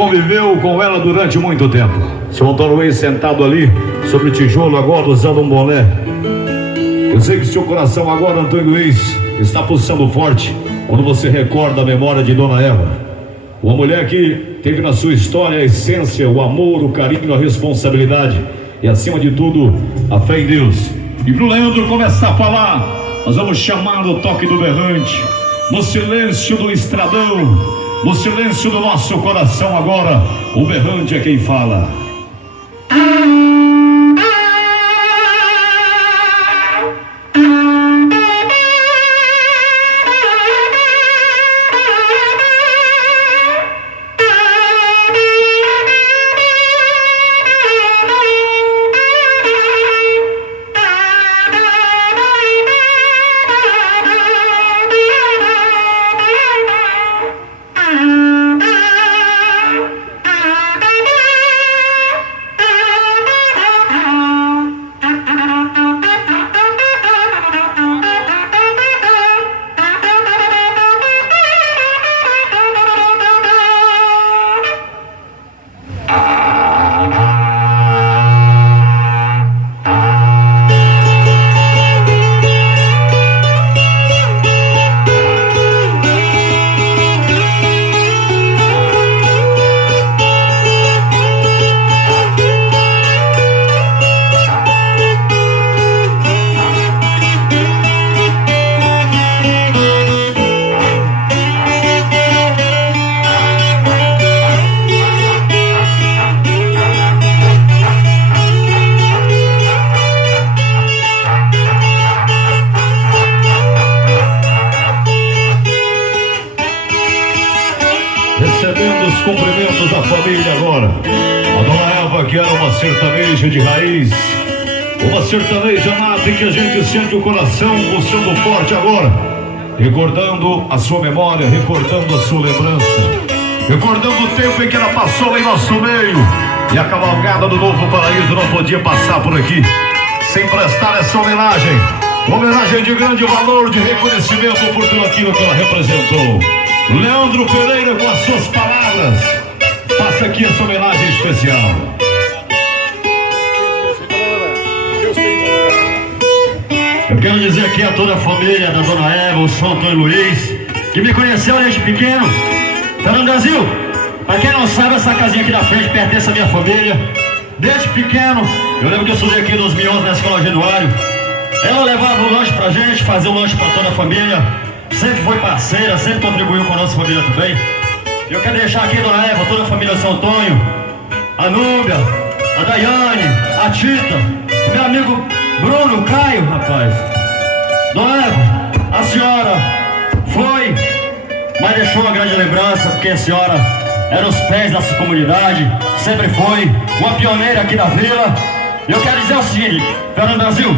conviveu com ela durante muito tempo. Seu Antônio Luiz sentado ali sobre o tijolo agora usando um boné. Eu sei que seu coração agora, Antônio Luiz, está pulsando forte quando você recorda a memória de Dona Eva. Uma mulher que teve na sua história a essência, o amor, o carinho, a responsabilidade e, acima de tudo, a fé em Deus. E pro Leandro começar a falar, nós vamos chamar o toque do berrante, no silêncio do estradão, no silêncio do nosso coração agora, o berrante é quem fala. Recebendo os cumprimentos da família agora, a Dona Eva, que era uma sertaneja de raiz, uma sertaneja nata em que a gente sente o coração pulsando forte agora, recordando a sua memória, recordando a sua lembrança, recordando o tempo em que ela passou em nosso meio, e a cavalgada do Novo Paraíso não podia passar por aqui sem prestar essa homenagem, homenagem de grande valor, de reconhecimento por tudo aquilo que ela representou. Leandro Pereira, com as suas palavras, passa aqui essa homenagem especial. Eu quero dizer aqui a toda a família da Dona Eva, o São Antônio Luiz, que me conheceu desde pequeno. Fernando Brasil, para quem não sabe, essa casinha aqui da frente pertence à minha família. Desde pequeno, eu lembro que eu estudei aqui em 2011 na Escola Genuário. Ela levava o lanche pra gente, fazia o lanche pra toda a família. Sempre foi parceira, sempre contribuiu com a nossa família também. Eu quero deixar aqui, Dona Eva, toda a família São Antônio, a Núbia, a Daiane, a Tita, o meu amigo Bruno, Caio, rapaz. Dona Eva, a senhora foi, mas deixou uma grande lembrança, porque a senhora era os pés dessa comunidade, sempre foi uma pioneira aqui da vila. Eu quero dizer o seguinte, Fernando Brasil,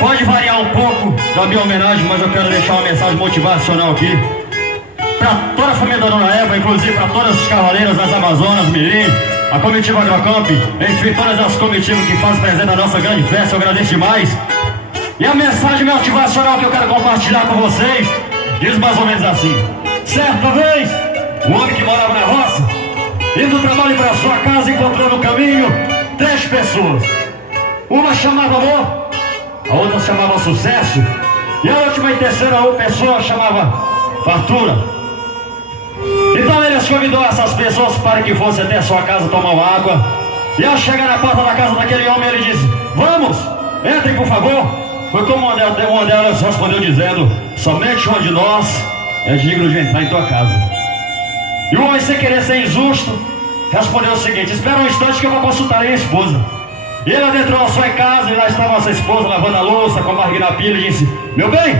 pode variar um pouco da minha homenagem, mas eu quero deixar uma mensagem motivacional aqui para toda a família da Dona Eva, inclusive para todas as cavaleiras das Amazonas, Mirim, a comitiva Agrocamp, enfim, todas as comitivas que fazem presente na nossa grande festa, eu agradeço demais. E a mensagem motivacional que eu quero compartilhar com vocês diz mais ou menos assim: certa vez, um homem que morava na roça, indo do trabalho para sua casa, encontrou no caminho 3 pessoas. Uma chamava amor, a outra chamava sucesso, e a última e terceira pessoa chamava fartura. Então ele convidou essas pessoas para que fossem até sua casa tomar água. E ao chegar na porta da casa daquele homem, ele disse: vamos, entrem por favor. Foi como uma delas respondeu dizendo: somente um de nós é digno de entrar em tua casa. E o homem, sem querer ser injusto, respondeu o seguinte: espera um instante que eu vou consultar a minha esposa. E ele adentrou a sua casa e lá estava a sua esposa lavando a louça com a barriga na pilha e disse: meu bem,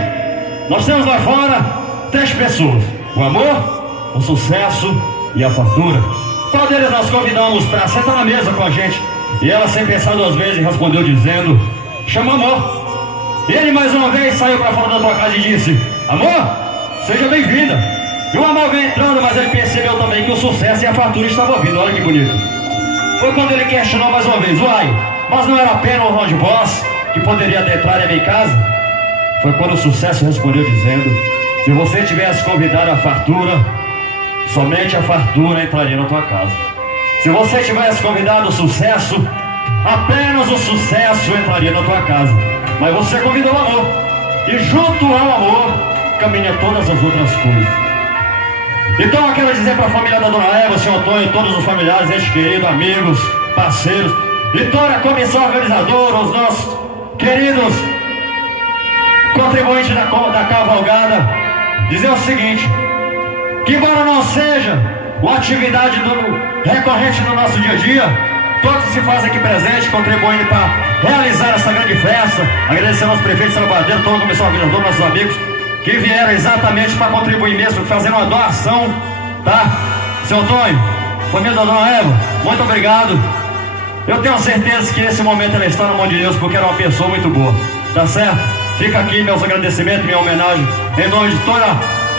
nós temos lá fora 3 pessoas: o amor, o sucesso e a fartura. Qual deles nós convidamos para sentar na mesa com a gente? E ela, sem pensar 2 vezes, respondeu dizendo: chama amor. E ele mais uma vez saiu para fora da tua casa e disse: amor, seja bem-vinda. E o amor veio entrando, mas ele percebeu também que o sucesso e a fartura estavam vindo. Olha que bonito. Foi quando ele questionou mais uma vez: uai, mas não era apenas o Ron de Boss que poderia adentrar em minha casa? Foi quando o sucesso respondeu dizendo: se você tivesse convidado a fartura, somente a fartura entraria na tua casa. Se você tivesse convidado o sucesso, apenas o sucesso entraria na tua casa. Mas você convidou o amor, e junto ao amor caminha todas as outras coisas. Então eu quero dizer para a família da Dona Eva, Senhor Antônio, todos os familiares, entes queridos, amigos, parceiros, e toda a comissão organizadora, os nossos queridos contribuintes da cavalgada, dizer o seguinte: que embora não seja uma atividade recorrente no nosso dia a dia, todos se fazem aqui presentes, contribuindo para realizar essa grande festa. Agradecer aos prefeitos Salvadeiro, toda a comissão organizadora, nossos amigos que vieram exatamente para contribuir mesmo, fazendo uma doação, tá? Seu Antônio, família da Dona Eva, muito obrigado. Eu tenho certeza que nesse momento ela está na mão de Deus, porque era uma pessoa muito boa, tá certo? Fica aqui meus agradecimentos, minha homenagem, em nome de toda a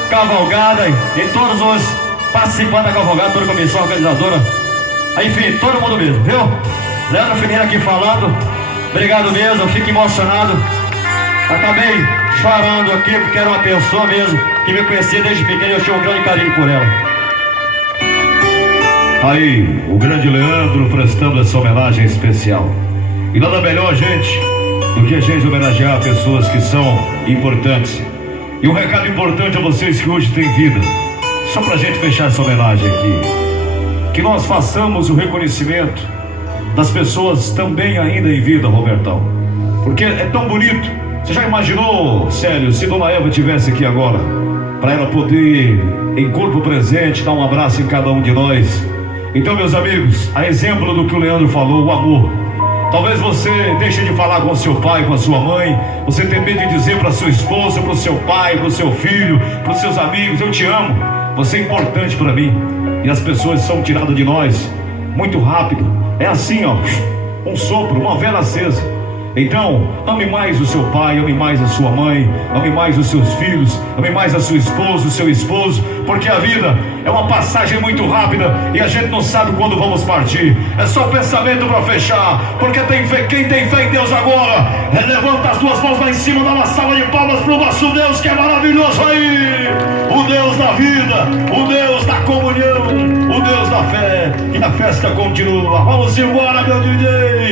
cavalgada e todos os participantes da cavalgada, toda a comissão organizadora, enfim, todo mundo mesmo, viu? Leandro Ferreira aqui falando, obrigado mesmo, eu fico emocionado. Acabei chorando aqui porque era uma pessoa mesmo que me conhecia desde pequeno e eu tinha um grande carinho por ela. Aí, o grande Leandro prestando essa homenagem especial. E nada melhor, gente, do que a gente homenagear pessoas que são importantes. E um recado importante a vocês que hoje têm vida, só pra gente fechar essa homenagem aqui, que nós façamos o reconhecimento das pessoas também ainda em vida, Robertão. Porque é tão bonito. Você já imaginou, sério, se Dona Eva estivesse aqui agora, para ela poder, em corpo presente, dar um abraço em cada um de nós? Então, meus amigos, a exemplo do que o Leandro falou, o amor. Talvez você deixe de falar com seu pai, com a sua mãe, você tem medo de dizer para sua esposa, para o seu pai, para o seu filho, para os seus amigos: eu te amo, você é importante para mim. E as pessoas são tiradas de nós muito rápido. É assim, ó, um sopro, uma vela acesa. Então, ame mais o seu pai, ame mais a sua mãe, ame mais os seus filhos, ame mais a sua esposa, o seu esposo, porque a vida é uma passagem muito rápida e a gente não sabe quando vamos partir. É só pensamento para fechar, porque tem fé, quem tem fé em Deus agora, levanta as duas mãos lá em cima, dá uma salva de palmas para o nosso Deus que é maravilhoso aí, o Deus da vida, o Deus da comunhão, o Deus da fé, e a festa continua. Vamos embora, meu DJ!